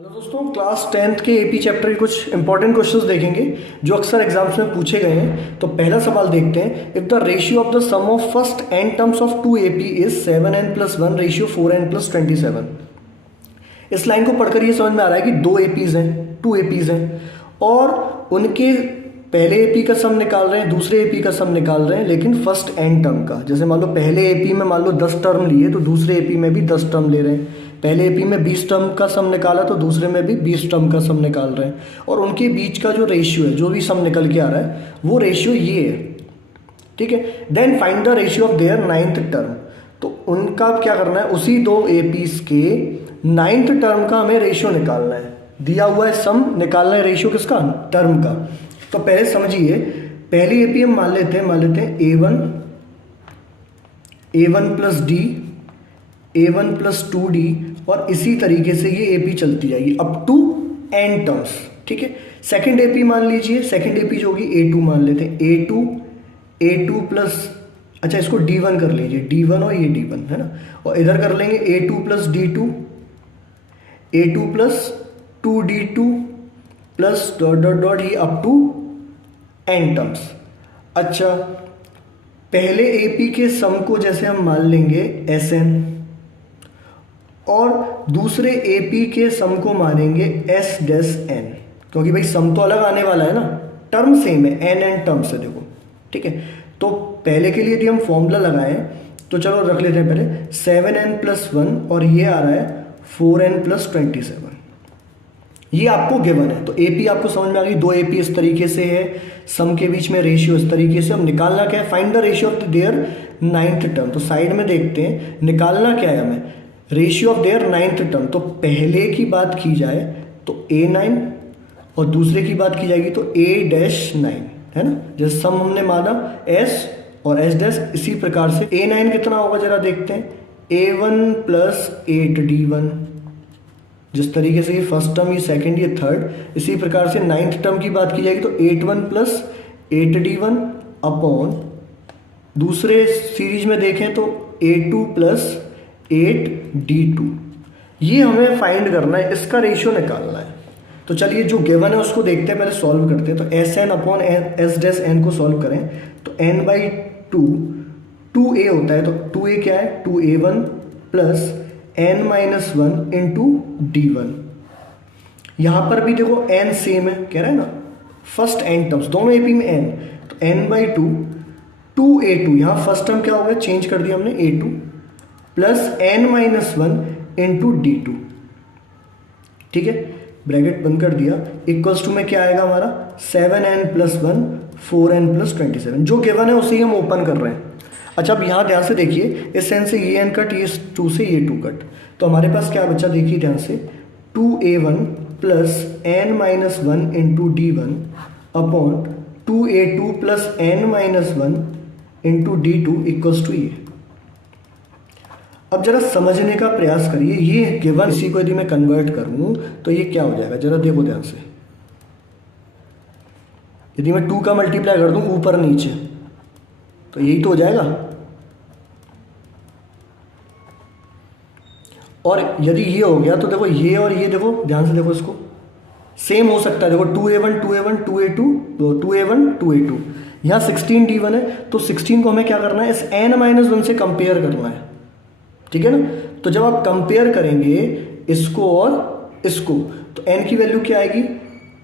Hello दोस्तों, class 10th के AP chapter के कुछ इंपॉर्टेंट क्वेश्चंस देखेंगे जो अक्सर एग्जाम्स में पूछे गए हैं। तो पहला सवाल देखते हैं। If the ratio of the sum of first n terms of 2ap is 7n+1 ratio 4n+27। इस लाइन को पढ़कर ये समझ में आ रहा है कि दो एपीज हैं, 2 एपीज हैं और उनके पहले एपी का सम निकाल रहे हैं, दूसरे एपी का सम निकाल रहे हैं, लेकिन फर्स्ट n टर्म का। जैसे मान लो पहले एपी में मान लो 10 टर्म लिए तो दूसरे एपी में भी 10 टर्म ले रहे हैं। पहले एपी में 20 टर्म का सम निकाला तो दूसरे में भी 20 टर्म का सम निकाल रहे हैं। और उनके बीच का जो रेशियो है, जो भी सम निकल के आ रहा है वो रेशियो ये है, ठीक है। Then find the ratio of their 9th term. तो उनका क्या करना है, उसी दो एपीज के 9th टर्म का हमें रेशियो निकालना है। दिया हुआ है सम, निकालना है रेशियो किसका, टर्म का। तो पहले समझिए, पहली एपी हम मान लेते हैं a1 plus D, a1 plus 2d और इसी तरीके से ये एपी चलती जाएगी अप टू n टर्म्स, ठीक है। सेकंड एपी मान लीजिए, सेकंड एपी जो होगी a2 मान लेते हैं, a2 प्लस, अच्छा इसको d1 कर लीजिए, d1 और ये d1 है ना, और इधर कर लेंगे a2 plus d2, a2 plus 2d2 plus dot dot dot ही अप टू n टर्म्स। अच्छा, पहले एपी के सम को जैसे हम मान लेंगे Sn और दूसरे एपी के सम को मानेंगे S डैश n, क्योंकि भाई सम तो अलग आने वाला है ना, टर्म सेम है, n टर्म्स है देखो, ठीक है। तो पहले के लिए यदि हम फॉर्मूला लगाएं तो चलो रख लेते हैं पहले 7n+1 और ये आ रहा है 4n+27। ये आपको गिवन है, तो एपी आपको समझ में आ गई, दो एपी इस तरीके से है, सम के बीच में रेशियो इस तरीके से। हम निकालना क्या है, find the ratio of their 9th term. तो साइड में देखते हैं निकालना क्या है हमें, ratio of their 9th term. तो पहले की बात की जाए तो a9 और दूसरे की बात की जाएगी तो a-9 है ना। जैसे सम हमने माना s और s डैश, इसी प्रकार से a9 कितना होगा जरा देखते हैं, a1 प्लस 8d1। जिस तरीके से ये फर्स्ट टर्म, ये सेकंड, ये थर्ड, इसी प्रकार से 9th टर्म की बात की जाएगी तो 8 1 प्लस 8d1 अपॉन, दूसरे सीरीज में देखें तो a2 प्लस 8d2। ये हमें फाइंड करना है, इसका रेशियो निकालना है। तो चलिए जो गिवन है उसको देखते हैं, पहले सॉल्व करते हैं। तो Sn upon s dash n को सॉल्व करें तो n/2 2a होता है, तो 2a क्या है, 2a1 plus n-1 into d1। यहां पर भी देखो n सेम है, कह रहा है ना फर्स्ट n टर्म्स, दोनों एपी में n, तो n/2 2a2, यहां फर्स्ट टर्म क्या हो गया, चेंज कर दिया हमने a2 plus n-1 into d2, ठीक है। ब्रैकेट बंद कर दिया, इक्वल्स टू में क्या आएगा हमारा 7n+1 4n+27। जो गिवन है उसे ही हम ओपन कर रहे हैं। अच्छा, अब यहाँ ध्यान से देखिए, इस n से ये n कट, ये 2 से ये 2 कट, तो हमारे पास क्या बचा, देखिए ध्यान से 2a1 plus n-1 into d1 upon 2a2 plus n-1 into d2 equals to ये। अब जरा समझने का प्रयास करिए, ये गिवन इसी को यदि मैं कन्वर्ट करूँ तो ये क्या हो जाएगा, जरा देखो ध्यान से। यदि मैं 2 का मल्टीप्लाई कर दूँ ऊपर नीचे तो यही तो हो जाएगा। और यदि ये हो गया तो देखो ये और ये, देखो ध्यान से देखो, इसको सेम हो सकता है। देखो 2a1 2a1 2a2 2a1 2a2, यहाँ 16d1 है, तो 16 को हमें क्या करना है, इस n-1 से कंपेयर करना है, ठीक है ना। तो जब आप कंपेयर करेंगे इसको और इसको तो n की वैल्यू क्या आएगी,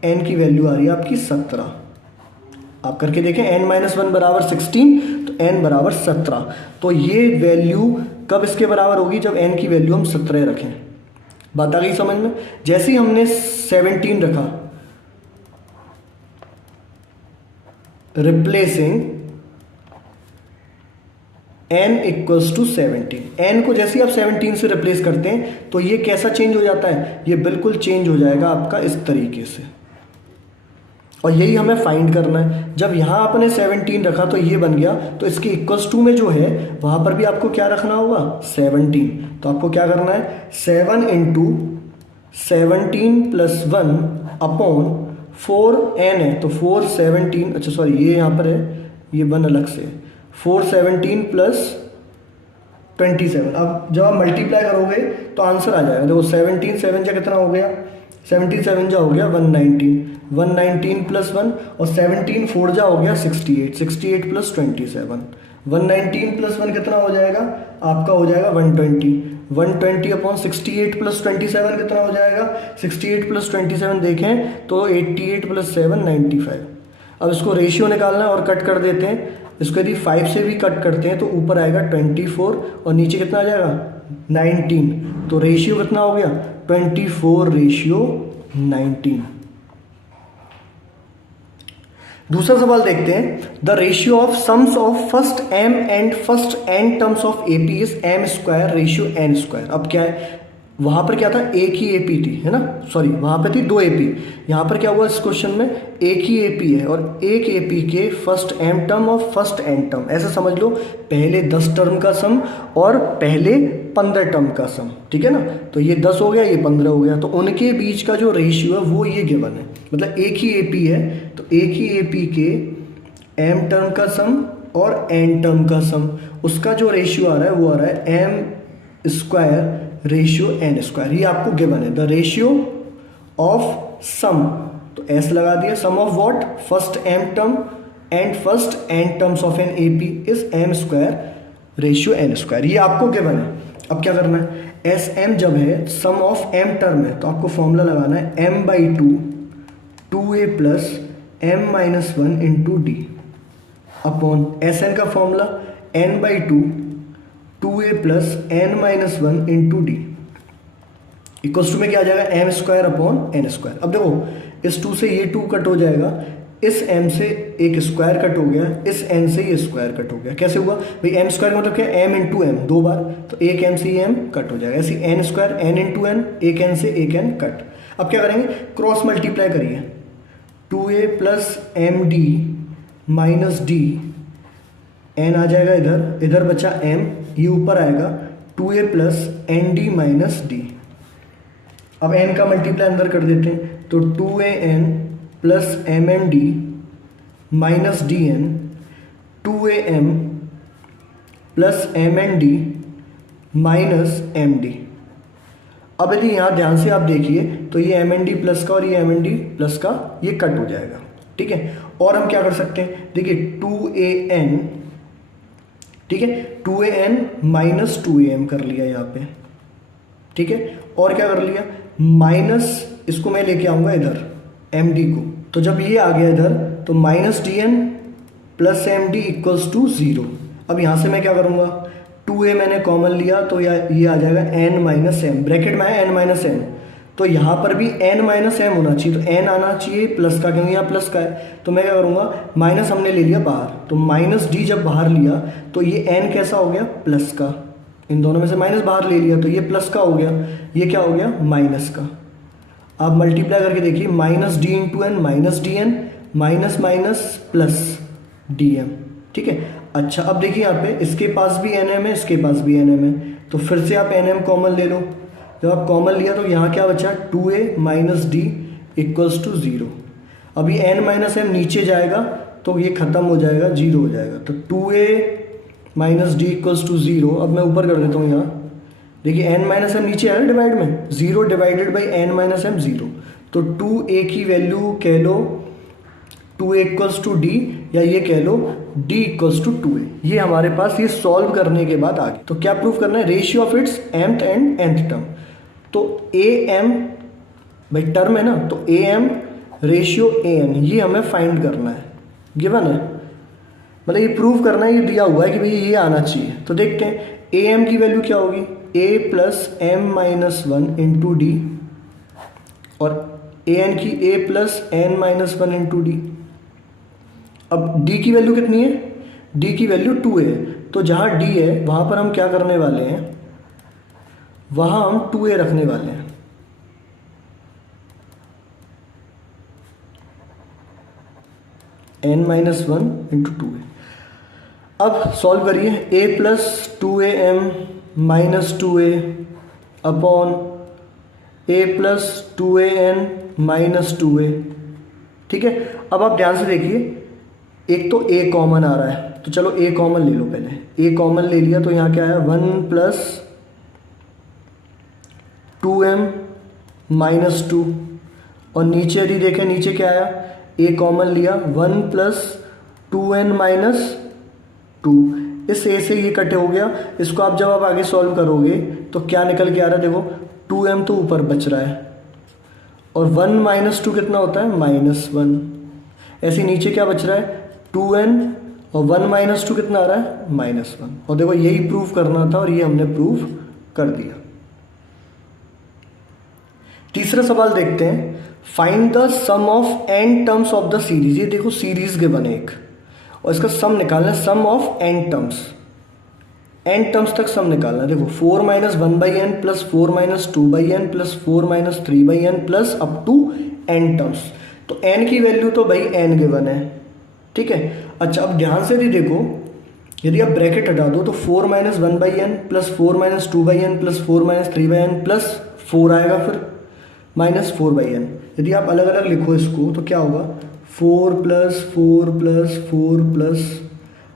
n की वैल्यू आ रही है आपकी 17। आप करके देखें, n-1 बराबर 16 तो n बराबर 17। तो ये वैल्यू कब इसके बराबर होगी, जब n की वैल्यू हम 17 रखें। बात आ गई समझ में। जैसे ही हमने 17 रखा, replacing n equals to 17, n को जैसे ही आप 17 से रिप्लेस करते हैं तो ये कैसा चेंज हो जाता है, ये बिल्कुल चेंज हो जाएगा आपका इस तरीके से। और यही हमें फाइंड करना है। जब यहाँ आपने 17 रखा तो ये बन गया, तो इसके इक्वल्स टू में जो है वहाँ पर भी आपको क्या रखना होगा, 17। तो आपको क्या करना है, 7 इंटू 17 प्लस 1 अपॉन 4n है, तो 417, अच्छा सॉरी ये यहाँ पर है, ये 1 अलग से, 417 प्लस 27। अब जब आप मल्टीप्लाई करोगे तो आंसर आ जाएगा। देखो 17 7 जा कितना हो गया 77 जा हो गया 119, 119 प्लस 1 और 17 4 जा हो गया 68, 68 प्लस 27, 119 प्लस 1 कितना हो जाएगा आपका, हो जाएगा 120, 120 अपॉन 68 प्लस 27 कितना हो जाएगा, 68 प्लस 27 देखें तो 88 प्लस 7 95। अब इसको रेशियो निकालना है और कट कर देते हैं, इसको यदि 5 से भी कट करते हैं तो ऊपर आएगा 24 और नीचे कितना आ जाएगा 19, तो रेशियो कितना हो गया 24 रेशियो 19। दूसरा सवाल देखते हैं, the ratio of sums of first m and first n terms of AP is m square ratio n square. अब क्या है, वहां पर क्या था एक ही AP थी, है ना, सॉरी वहां पर थी 2 AP, यहां पर क्या हुआ इस क्वेश्चन में एक ही AP है और एक AP के फर्स्ट m टर्म और फर्स्ट n टर्म, ऐसा समझ लो पहले 10 टर्म का सम और पहले 15 टर्म का सम, ठीक है ना, तो ये 10 हो गया ये 15 हो गया, तो उनके बीच का जो रेशियो है वो ये गिवन है, मतलब एक ही AP है तो एक ही AP के m टर्म का सम और n टर्म का सम, उसका जो रेशियो आ रहा है वो आ रहा है m square ratio n square, ये आपको गिवन है। द रेशियो ऑफ सम, तो s लगा दिया, sum of what first m term and first n terms of an AP is m square ratio n square, ये आपको गिवन है। अब क्या करना है, Sm जब है सम ऑफ m टर्म है तो आपको फॉर्मूला लगाना है m/2 2a plus m-1 into d upon Sn का formula n/2 2a plus n-1 into d equals to में क्या आ जाएगा m square upon n square. अब देखो इस 2 से ये 2 कट हो जाएगा, इस m से एक स्क्वायर कट हो गया, इस n से ये स्क्वायर कट हो गया, कैसे हुआ भाई m स्क्वायर का मतलब क्या m इंटू m, 2 बार, तो एक m से ये m कट हो जाएगा, ऐसे n square n into n, एक n से एक n कट। अब क्या करेंगे क्रॉस मल्टीप्लाई करिए, 2a plus m d minus d, n आ जाएगा इधर, इधर बचा m, ये ऊपर आएगा 2a plus n d minus d. अब n का मल्टीप्लाई अंदर कर देते हैं तो 2an plus m n d minus d n, 2am plus m n d minus m d. अब यदि यहाँ ध्यान से आप देखिए तो ये एम एन डी प्लस का और ये एम एन डी प्लस का ये कट हो जाएगा, ठीक है। और हम क्या कर सकते हैं, देखिए 2an, ठीक है, 2an माइनस 2am कर लिया यहाँ पे, ठीक है, और क्या कर लिया माइनस, इसको मैं लेके आऊँगा इधर एम डी को, तो जब ये आ गया इधर तो minus d n plus m d equals to 0। अब यहाँ से मैं क्या करूँगा 2a मैंने कॉमन लिया तो ये आ जाएगा n माइनस एम, ब्रैकेट में है n माइनस एम, तो यहाँ पर भी n माइनस एम होना चाहिए, तो n आना चाहिए प्लस का, क्योंकि यहाँ प्लस का है, तो मैं क्या करूँगा माइनस हमने ले लिया बाहर, तो माइनस डी जब बाहर लिया तो ये n कैसा हो गया प्लस का, इन दोनों में से माइनस बाहर ले लिया तो ये प्लस का हो गया, ये क्या हो गया माइनस का। आप मल्टीप्लाई करके देखिए minus d into n minus d n minus minus plus d m, ठीक है। अच्छा अब देखिए यहाँ पे इसके पास भी एन एम है, इसके पास भी एन एम है, तो फिर से आप एन एम कॉमन ले लो, जब आप कॉमन लिया तो यहाँ क्या बचा 2a minus D equals to 0। अभी n माइनस एम नीचे जाएगा तो ये खत्म हो जाएगा, 0 हो जाएगा, तो 2a minus D equals to 0। अब मैं ऊपर कर देता हूँ यहाँ, देखिए n माइनस एम नीचे है डिवाइड में, 0 divided by n minus m 0, तो 2a की वैल्यू कह लो 2a इक्वल्स टू डी, या ये कह लो d इक्वल्स टू 2a। ये हमारे पास ये सॉल्व करने के बाद आ गया, तो क्या प्रूफ करना है ratio of its mth and nth term, तो am भाई टर्म है ना, तो am रेशियो an ये हमें फाइंड करना है, गिवन है, मतलब ये प्रूव करना है, ये दिया हुआ है कि भाई ये आना चाहिए। तो देखते हैं am की वैल्यू क्या होगी, a plus m minus 1 into d, और an की a plus n minus 1 into d. अब d की वैल्यू कितनी है, d की वैल्यू 2 है, तो जहाँ d है वहाँ पर हम क्या करने वाले हैं, वहाँ हम 2a रखने वाले हैं, n माइनस 1 इंटू 2a। अब सॉल्व करिए, a plus 2am minus 2a upon a plus 2an minus 2a, ठीक है। अब आप ध्यान से देखिए, एक तो a कॉमन आ रहा है, तो चलो a कॉमन ले लो, पहले a कॉमन ले लिया तो यहाँ क्या है 1 प्लस 2m माइनस 2, और नीचे यदि देखें, नीचे क्या आया, ए कॉमन लिया, 1 प्लस 2n माइनस 2, इस ए से ये कट हो गया। इसको आप जब आप आगे सॉल्व करोगे तो क्या निकल के आ रहा है, देखो 2m तो ऊपर बच रहा है और 1 माइनस 2 कितना होता है, -1। ऐसे नीचे क्या बच रहा है, 2n और 1 माइनस 2 कितना आ रहा है, -1। और देखो यही प्रूफ करना था और ये हमने प्रूफ कर दिया। तीसरा सवाल देखते हैं, find the sum of n terms of the series. ये देखो सीरीज गिवन है एक और इसका सम निकालना है, sum of n terms, n terms तक सम निकालना है। देखो 4 minus 1/n plus 4 minus 2/n plus 4 minus 3/n plus up to n terms. तो n की वैल्यू तो भाई n गिवन है, ठीक है। अच्छा अब ध्यान से भी देखो, यदि आप ब्रैकेट हटा दो तो 4 minus 1/n plus 4 minus 2/n plus 4 minus 3/n plus 4 आएगा, फिर माइनस 4/n। यदि आप अलग अलग लिखो इसको तो क्या होगा, 4 प्लस 4 प्लस 4 प्लस,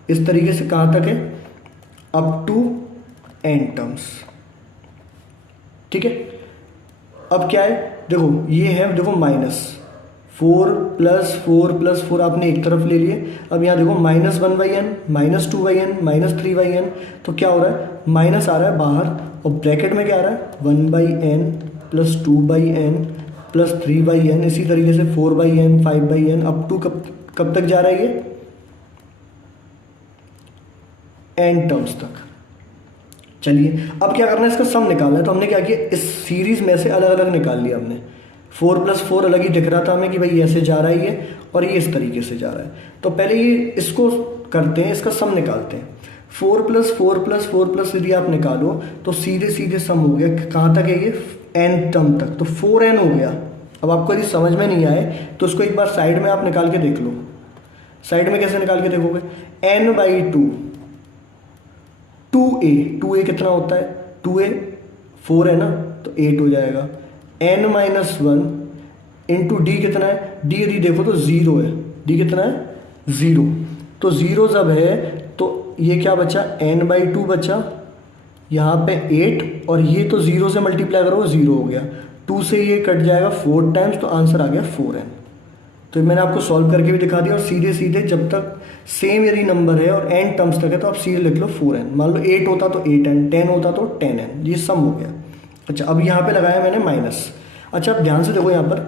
इस तरीके से कहाँ तक है, अप टू n टर्म्स, ठीक है। अब क्या है, देखो ये है, देखो माइनस 4 प्लस 4 प्लस 4 आपने एक तरफ ले लिए। अब यहाँ देखो -1/n minus 2/n minus 3/n, तो क्या हो रहा है, माइनस आ रहा है बाहर और ब्रैकेट में क्या आ रहा है, 1/n plus 2/n plus 3/n, इसी तरीके से 4/n 5/n अप टू कब तक जा रहा है, ये n टर्म्स तक। चलिए अब क्या करना है, इसका सम निकालना है। तो हमने क्या किया, इस सीरीज में से अलग अलग निकाल लिया हमने। 4 प्लस 4 अलग ही दिख रहा था हमें कि भाई ऐसे जा रहा है ये और ये इस तरीके से जा रहा है। तो पहले ये इसको करते हैं, इसका सम निकालते हैं। 4 प्लस 4 प्लस 4 प्लस यदि आप निकालो तो सीधे सीधे सम हो गया, कहाँ तक है ये, n टर्म तक, तो 4n हो गया। अब आपको यदि समझ में नहीं आए तो उसको एक बार साइड में आप निकाल के देख लो। साइड में कैसे निकाल के देखोगे, n/2 2a कितना होता है, 2a 4 है ना, तो 8 हो जाएगा। n-1 इंटू डी कितना है, डी यदि देखो तो 0 है, डी कितना है, 0। तो 0 जब है तो ये क्या बचा, n/2 बचा, यहाँ पे 8 और ये तो 0 से मल्टीप्लाई करो 0 हो गया, 2 से ये कट जाएगा 4 टाइम्स, तो आंसर आ गया 4n। तो मैंने आपको सॉल्व करके भी दिखा दिया। और सीधे सीधे जब तक सेम यदि नंबर है और n टर्म्स तक है तो आप सीधे लिख लो 4n। मान लो 8 होता तो 8n, 10 होता तो 10n, ये सम हो गया। अच्छा अब यहाँ पे लगाया मैंने माइनस। अच्छा अब ध्यान से देखो, यहाँ पर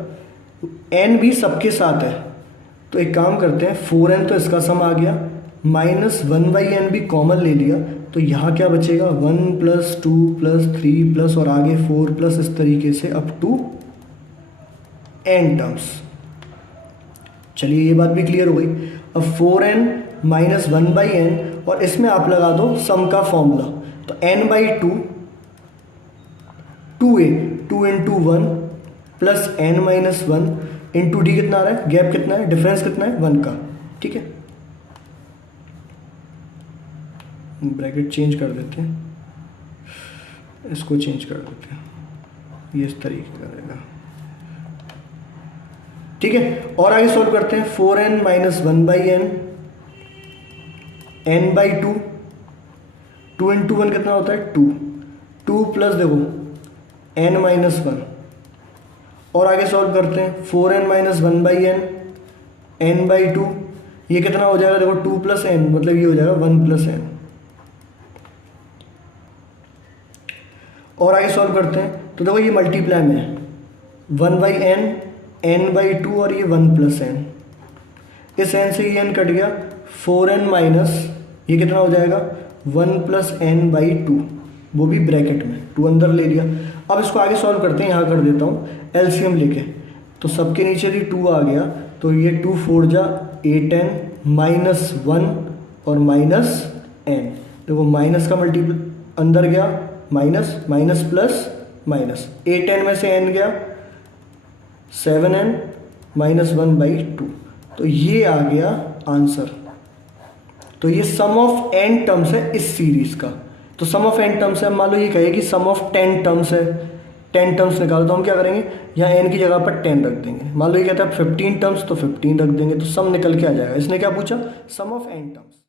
n भी सबके साथ है, तो एक काम करते हैं, 4n तो इसका सम आ गया, -1/n भी कॉमन ले लिया, तो यहाँ क्या बचेगा, 1 प्लस 2 प्लस 3 प्लस और आगे 4 प्लस, इस तरीके से अप टू n टर्म्स। चलिए ये बात भी क्लियर हो गई। अब 4n माइनस 1/n और इसमें आप लगा दो सम का फॉर्मूला, तो n/2 2a 2 into 1 plus n-1 into D कितना आ रहा है, गैप कितना है, डिफरेंस कितना है, 1 का, ठीक है। ब्रैकेट चेंज कर देते हैं, इसको चेंज कर देते हैं, ये इस तरीके का रहेगा, ठीक है। और आगे सॉल्व करते हैं, 4n minus 1/n n/2 2 into 1 कितना होता है, 2 प्लस देखो n-1 और आगे सॉल्व करते हैं, 4n माइनस 1/n n/2, ये कितना हो जाएगा, देखो 2 प्लस n मतलब ये हो जाएगा 1 प्लस n। और आगे सॉल्व करते हैं तो देखो ये मल्टीप्लाई में है, 1/n n/2 और ये 1 प्लस n, इस n से ये n कट गया, 4n माइनस ये कितना हो जाएगा, 1 प्लस n/2, वो भी ब्रैकेट में 2 अंदर ले लिया। अब इसको आगे सॉल्व करते हैं, यहाँ कर देता हूँ एलसीएम लेके, तो सबके नीचे भी 2 आ गया, तो ये 2 4 जा 8n माइनस 1 और माइनस n, देखो माइनस का मल्टीपल अंदर गया, minus minus plus minus, 8n में से n गया 7n माइनस 1/2, तो ये आ गया आंसर। तो ये सम ऑफ n टर्म्स है इस सीरीज का। तो सम ऑफ n टर्म्स है, मान लो ये कहे कि सम ऑफ 10 टर्म्स है, 10 टर्म्स निकालो, तो हम क्या करेंगे, यहाँ n की जगह पर 10 रख देंगे। मान लो ये कहता है 15 टर्म्स, तो 15 रख देंगे, तो सम निकल के आ जाएगा। इसने क्या पूछा, सम ऑफ n टर्म्स।